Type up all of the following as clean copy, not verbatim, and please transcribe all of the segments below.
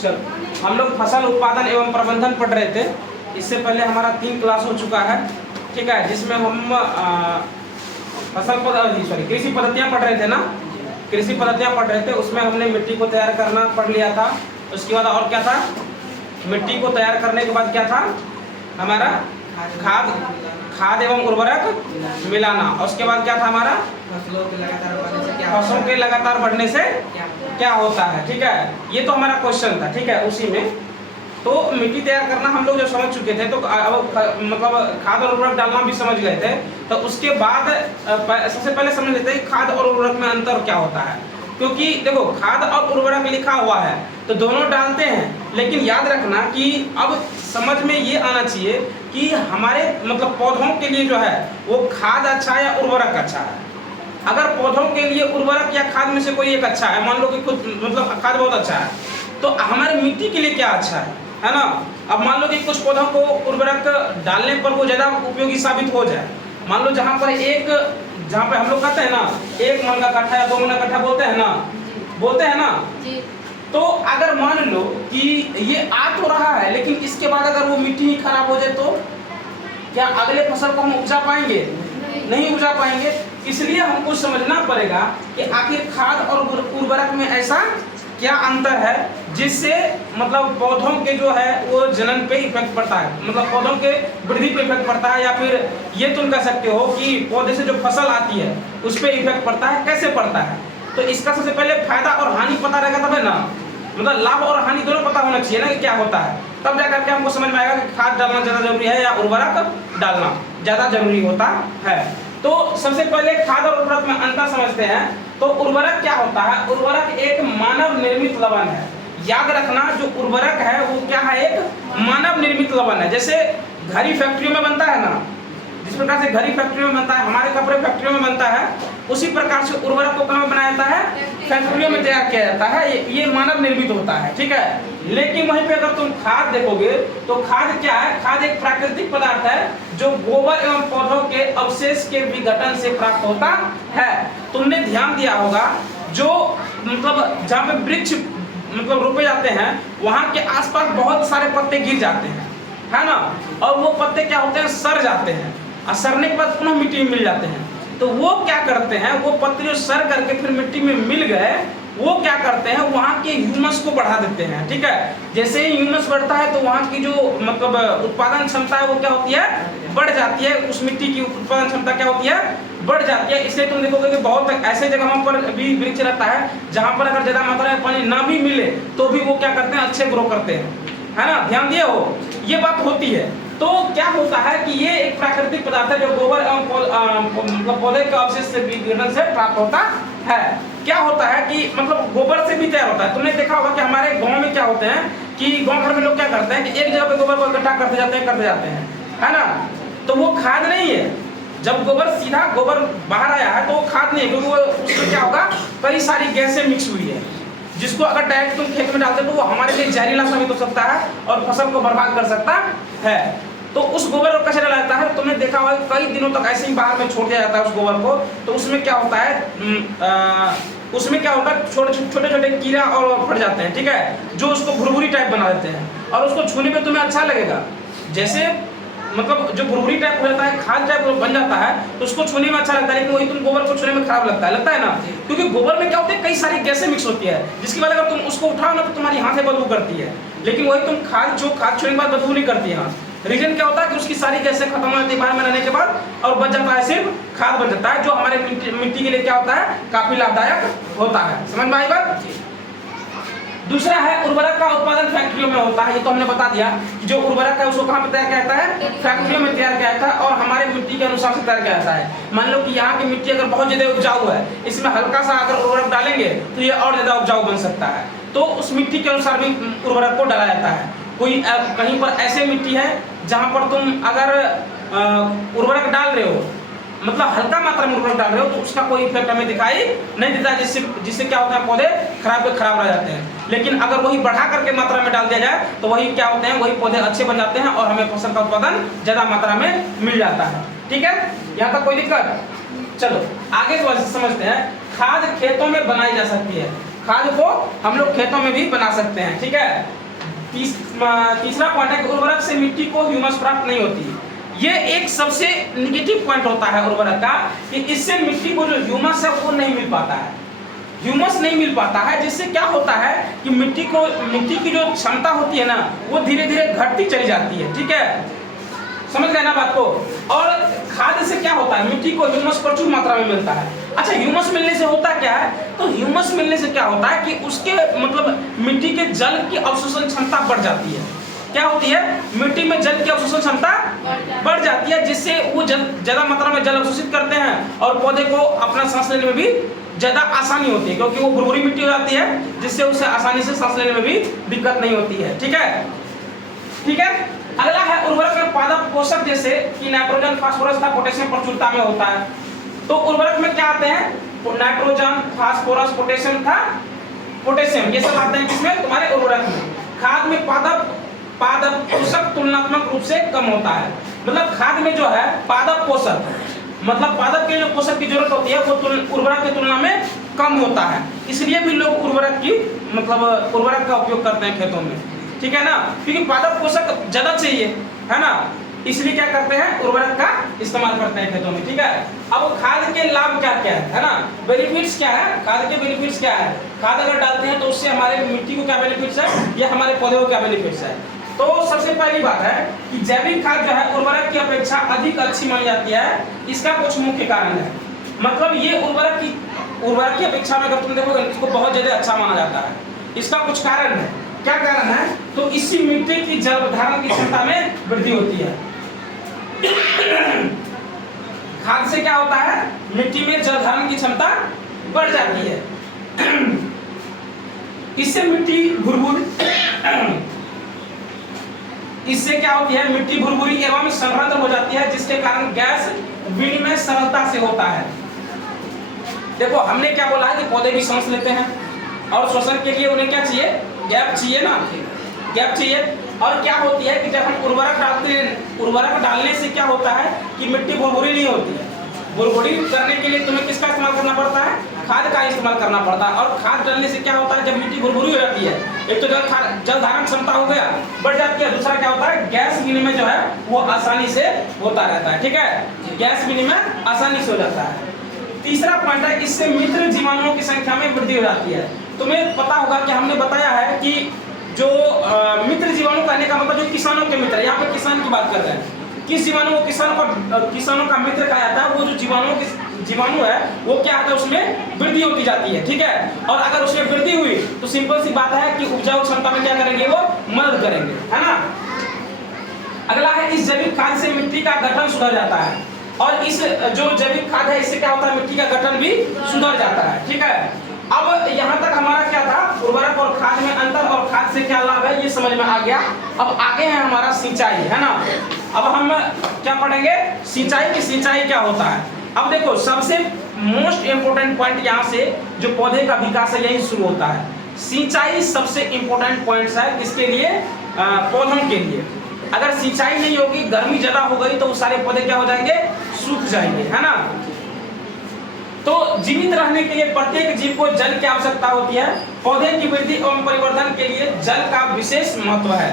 चलो हम लोग फसल उत्पादन एवं प्रबंधन पढ़ रहे थे। इससे पहले हमारा 3 क्लास हो चुका है, ठीक है, जिसमें हम कृषि पद्धतियाँ पढ़ रहे थे ना। कृषि पद्धतियाँ पढ़ रहे थे, उसमें हमने मिट्टी को तैयार करना पढ़ लिया था। उसके बाद और क्या था, मिट्टी को तैयार करने के बाद क्या था हमारा खाद एवं उर्वरक मिलाना। और उसके बाद क्या था हमारा फसलों के लगातार बढ़ने से क्या होता है, ठीक है। ये तो हमारा क्वेश्चन था, ठीक है। उसी में तो मिट्टी तैयार करना हम लोग जो समझ चुके थे, तो मतलब खाद और उर्वरक डालना भी समझ गए थे। तो उसके बाद सबसे पहले समझ लेते हैं खाद और उर्वरक में अंतर क्या होता है। क्योंकि देखो खाद और उर्वरक लिखा हुआ है तो दोनों डालते हैं, लेकिन याद रखना कि अब समझ में ये आना चाहिए कि हमारे मतलब पौधों के लिए जो है वो खाद अच्छा है या उर्वरक अच्छा है। अगर पौधों के लिए उर्वरक या खाद में से कोई एक अच्छा है, मान लो कि कुछ मतलब खाद बहुत अच्छा है, तो हमारी मिट्टी के लिए क्या अच्छा है ना। अब मान लो कि कुछ पौधों को उर्वरक डालने पर वो ज़्यादा उपयोगी साबित हो जाए। मान लो जहाँ पे हम लोग कहते हैं ना 1 मन का कट्ठा या 2 मन का कट्ठा बोलते हैं ना जी। तो अगर मान लो कि ये आ तो रहा है, लेकिन इसके बाद अगर वो मिट्टी ही खराब हो जाए तो क्या अगले फसल को हम उपजा पाएंगे? नहीं उपजा पाएंगे। इसलिए हमको समझना पड़ेगा कि आखिर खाद और उर्वरक में ऐसा क्या अंतर है जिससे मतलब पौधों के जो है वो जनन पे इफेक्ट पड़ता है, मतलब पौधों के वृद्धि पे इफेक्ट पड़ता है, या फिर ये तुम कह सकते हो कि पौधे से जो फसल आती है उस पर इफेक्ट पड़ता है, कैसे पड़ता है। तो इसका सबसे पहले फायदा और हानि पता रहेगा तब है ना, मतलब लाभ और हानि दोनों पता होना चाहिए ना कि क्या होता है, तब जा करके हमको समझ में आएगा कि खाद डालना ज़्यादा जरूरी है या उर्वरक डालना ज़्यादा जरूरी होता है। तो सबसे पहले खाद और उर्वरक में अंतर समझते हैं। तो उर्वरक क्या होता है, उर्वरक एक मानव निर्मित लवण है। याद रखना जो उर्वरक है वो क्या है, एक मानव निर्मित लवण है। जैसे घड़ी फैक्ट्रियों में बनता है ना, जिस प्रकार से घड़ी फैक्ट्रियों में बनता है, हमारे कपड़े फैक्ट्रियों में बनता है, उसी प्रकार से उर्वरक को कहाँ बनाया जाता है, फैक्ट्रियों में तैयार किया जाता है। ये मानव निर्मित होता है, ठीक है। लेकिन वहीं पे अगर तुम खाद देखोगे तो खाद क्या है, खाद एक प्राकृतिक पदार्थ है जो गोबर एवं पौधों के अवशेष के विघटन से प्राप्त होता है। तुमने ध्यान दिया होगा जो मतलब जहाँ पे वृक्ष मतलब रोपे जाते हैं वहाँ के आसपास बहुत सारे पत्ते गिर जाते हैं, है ना, और वो पत्ते क्या होते हैं, सड़ जाते हैं, और सड़ने के बाद पुनः मिट्टी में मिल जाते हैं। तो वो क्या करते हैं, वो पत्ते जो सड़ करके फिर मिट्टी में मिल गए, वो क्या करते हैं, वहाँ के ह्यूमस को बढ़ा देते हैं, ठीक है। जैसे ही ह्यूमस बढ़ता है तो वहाँ की जो मतलब उत्पादन क्षमता है वो क्या होती है, बढ़ जाती है। उस मिट्टी की उत्पादन क्षमता क्या होती है, बढ़ जाती है। इसलिए तुम देखोगे कि बहुत ऐसे जगहों पर भी वृक्ष रहता है जहाँ पर अगर ज़्यादा मात्रा में पानी ना भी मिले तो भी वो क्या करते हैं, अच्छे ग्रो करते हैं, है ना। ध्यान दिए हो, ये बात होती है। तो क्या होता है कि ये एक प्राकृतिक पदार्थ है जो गोबर एवं पौधे के अवशेष से विघटन से प्राप्त होता है। क्या होता है कि मतलब गोबर से भी तैयार होता है। तुमने देखा होगा कि हमारे गांव में क्या होते हैं कि गांव घर में लोग क्या करते हैं कि एक जगह पे गोबर को इकट्ठा करते जाते हैं, है ना। तो वो खाद नहीं है। जब सीधा गोबर बाहर आया है तो वो खाद नहीं है, क्योंकि वो उसमें क्या होगा, कई सारी गैसें मिक्स हुई है, जिसको अगर डायरेक्ट तुम खेत में डालते तो वो हमारे लिए जहरीला साबित हो सकता है और फसल को बर्बाद कर सकता है। तो उस गोबर को कैसे डाला जाता है, तुमने देखा होगा कई दिनों तक ऐसे ही बाहर में छोड़ दिया जाता है उस गोबर को। तो उसमें क्या होता है, उसमें क्या होगा, छोटे छोटे कीड़ा और फट जाते हैं, ठीक है, जो उसको भुरभुरी टाइप बना देते हैं और उसको छूने में तुम्हें अच्छा लगेगा। जैसे मतलब जो भुरभुरी टाइप हो जाता है, खाद टाइप बन जाता है, तो उसको छूने में अच्छा लगता है, लेकिन वही तुम गोबर को छूने में खराब लगता है ना, क्योंकि गोबर में क्या होता है, कई सारी गैसें मिक्स होती है, जिसकी वजह अगर तुम उसको उठाओ ना तो तुम्हारी हाथ से बदबू करती है। लेकिन वही तुम खाद छूने के बाद बदबू नहीं करती है। रीजन क्या होता है कि उसकी सारी गैसें खत्म हो जाती है बाहर में रहने के बाद, और बच जाता है सिर्फ खाद बच जाता है, जो हमारे मिट्टी के लिए क्या होता है, काफी लाभदायक होता है। समझ में आई बात। दूसरा है उर्वरक का उत्पादन फैक्ट्रियों में होता है। ये तो हमने बता दिया कि जो उर्वरक है उसको कहाँ पे तैयार किया जाता है, फैक्ट्रियों में तैयार किया जाता है, और हमारे मिट्टी के अनुसार से तैयार किया जाता है। मान लो कि यहाँ की मिट्टी अगर बहुत ज्यादा उपजाऊ है, इसमें हल्का सा अगर उर्वरक डालेंगे तो ये और ज्यादा उपजाऊ बन सकता है, तो उस मिट्टी के अनुसार भी उर्वरक को डाला जाता है। कोई कहीं पर ऐसे मिट्टी है जहाँ पर तुम अगर उर्वरक डाल रहे हो, मतलब हल्का मात्रा में उर्वरक डाल रहे हो, तो उसका कोई इफेक्ट हमें दिखाई नहीं देता, जिससे क्या होता है, पौधे खराब रह जाते हैं। लेकिन अगर वही बढ़ा करके मात्रा में डाल दिया जाए तो वही क्या होते हैं, वही पौधे अच्छे बन जाते हैं और हमें फसल का उत्पादन ज्यादा मात्रा में मिल जाता है। ठीक है, यहाँ तक कोई दिक्कत। चलो आगे समझते हैं। खाद खेतों में बनाई जा सकती है। खाद को हम लोग खेतों में भी बना सकते हैं, ठीक है। तीसरा पॉइंट है कि उर्वरक से मिट्टी को ह्यूमस प्राप्त नहीं होती। ये एक सबसे निगेटिव पॉइंट होता है उर्वरक का कि इससे मिट्टी को जो ह्यूमस है वो नहीं मिल पाता है, ह्यूमस नहीं मिल पाता है, जिससे क्या होता है कि मिट्टी की जो क्षमता होती है ना वो धीरे धीरे घटती चली जाती है, ठीक है। समझ गए ना बात को। और खाद से क्या होता है, मिट्टी को ह्यूमस प्रचुर मात्रा में मिलता है। अच्छा, ह्यूमस मिलने से होता क्या है, तो ह्यूमस मिलने से क्या होता है कि उसके मतलब मिट्टी के जल की अवशोषण क्षमता बढ़ जाती है। क्या होती है, मिट्टी में जल की अवशोषण क्षमता बढ़ जाती है, जिससे वो ज्यादा मात्रा में जल अवशोषित करते हैं और पौधे को अपना सांस लेने में भी ज्यादा आसानी होती है, क्योंकि वो भुरभुरी मिट्टी हो जाती है, जिससे उसे आसानी से सांस लेने में भी दिक्कत नहीं होती है, ठीक है। ठीक है, अगला है उर्वरक में पादप पोषक जैसे कि नाइट्रोजन, फास्फोरस तथा पोटेशियम प्रचुरता में होता है। तो उर्वरक में क्या आते हैं, तो नाइट्रोजन, फास्फोरस, पोटेशियम था, पोटेशियम ये सब आते हैं किसमें, तुम्हारे उर्वरक में। खाद में पादप पोषक तुलनात्मक रूप से कम होता है। मतलब खाद में जो है पादप पोषक, मतलब पादप के जो पोषक की जरूरत होती है वो उर्वरक की तुलना में कम होता है, इसलिए भी लोग उर्वरक का उपयोग करते हैं खेतों में, ठीक है ना, क्योंकि पादप पोषक ज्यादा चाहिए, है ना, इसलिए क्या करते हैं, उर्वरक का इस्तेमाल करते हैं खेतों में, ठीक है। अब खाद के लाभ क्या क्या है ना, बेनिफिट्स क्या है, खाद के बेनिफिट्स क्या है। खाद अगर डालते हैं तो उससे हमारे मिट्टी को क्या बेनिफिट्स है, या हमारे पौधे को क्या बेनिफिट्स है। तो सबसे पहली बात है कि जैविक खाद जो है उर्वरक की अपेक्षा अधिक अच्छी मानी जाती है। इसका कुछ मुख्य कारण है, मतलब ये उर्वरक की अपेक्षा में अगर तुम देखोगे इसको बहुत ज्यादा अच्छा माना जाता है। इसका कुछ कारण है, क्या कारण है, तो इससे मिट्टी की जल धारण की क्षमता में वृद्धि होती है। खाद से क्या होता है, मिट्टी में जल धारण की क्षमता बढ़ जाती है। इससे मिट्टी भुरभुरी इससे क्या होती है, मिट्टी भुरभुरी एवं संघनन हो जाती है, जिसके कारण गैस विनिमय सरलता से होता है। देखो हमने क्या बोला है कि पौधे भी सांस लेते हैं और श्वसन के लिए उन्हें क्या चाहिए, गैप चाहिए ना, गैप चाहिए। और क्या होती है कि जब हम उर्वरक डालते हैं, उर्वरक डालने से क्या होता है कि मिट्टी भुरभुरी नहीं होती है। भुरभुरी करने के लिए तुम्हें किसका इस्तेमाल करना पड़ता है, खाद का इस्तेमाल करना पड़ता है। और खाद डालने से क्या होता है, जब मिट्टी भुरभुरी हो जाती है, एक तो जल धारण क्षमता हो गया बढ़ जाती है, दूसरा क्या होता है, गैस विनिमय जो है वो आसानी से होता रहता है, ठीक है, गैस विनिमय आसानी से हो जाता है। तीसरा पॉइंट है, इससे मित्र जीवाणुओं की संख्या में वृद्धि हो जाती है। तुम्हें पता होगा कि हमने बताया है कि जो मित्र जीवाणु कहने का मतलब जो किसानों के मित्र, यहाँ पे किसान की बात कर रहे हैं, किस जीवाणु को किसानों का मित्र कहा जाता है, वो जो जीवाणु है वो क्या है, उसमें वृद्धि होती जाती है, ठीक है। और अगर उसमें वृद्धि हुई तो सिंपल सी बात है कि उपजाऊ क्षमता में क्या करेंगे, वो मदद करेंगे, है ना। अगला है, इस जैविक खाद से मिट्टी का गठन सुधर जाता है। और इस जो जैविक खाद है इससे क्या होता है, मिट्टी का गठन भी सुधर जाता है, ठीक है। अब यहाँ तक हमारा क्या था, उर्वरक और खाद में अंतर और खाद से क्या लाभ है ये समझ में आ गया। अब आगे है हमारा सिंचाई, है ना। अब हम क्या पढ़ेंगे, सिंचाई की सिंचाई क्या होता है। अब देखो सबसे मोस्ट इंपोर्टेंट पॉइंट यहाँ से जो पौधे का विकास है यही शुरू होता है। सिंचाई सबसे इंपोर्टेंट पॉइंट है किसके लिए, पौधों के लिए। अगर सिंचाई नहीं होगी, गर्मी ज्यादा हो गई तो वो सारे पौधे क्या हो जाएंगे, सूख जाएंगे, है ना। तो जीवित रहने के लिए प्रत्येक जीव को जल की आवश्यकता होती है। पौधे की वृद्धि एवं परिवर्धन के लिए जल का विशेष महत्व है।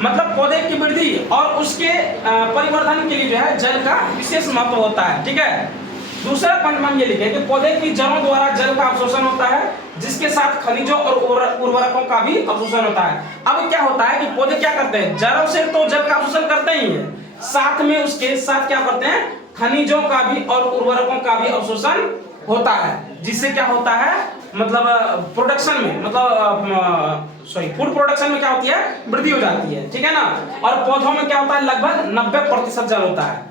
मतलब पौधे की वृद्धि और उसके परिवर्धन के लिए जो है जल का विशेष महत्व होता है, ठीक है। दूसरा पॉइंट हम ये लिखे कि पौधे की जड़ों द्वारा जल का अवशोषण होता है, जिसके साथ खनिजों और उर्वरकों का भी अवशोषण होता है। अब क्या होता है कि पौधे क्या करते हैं, जड़ों से तो जल का अवशोषण करते ही है, साथ में उसके साथ क्या करते हैं, खनिजों का भी और उर्वरकों का भी अवशोषण होता है, जिससे क्या होता है, मतलब प्रोडक्शन में, मतलब फूड प्रोडक्शन में क्या होती है, वृद्धि हो जाती है, ठीक है ना। और पौधों में क्या होता है, लगभग 90% जल होता है,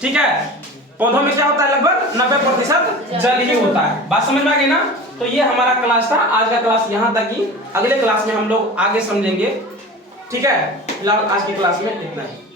ठीक है। पौधों में क्या होता है, लगभग 90% जल ही होता है। बात समझ में आ गई ना। तो ये हमारा क्लास था, आज का क्लास यहाँ तक ही। अगले क्लास में हम लोग आगे समझेंगे, ठीक है। फिलहाल आज की क्लास में इतना ही।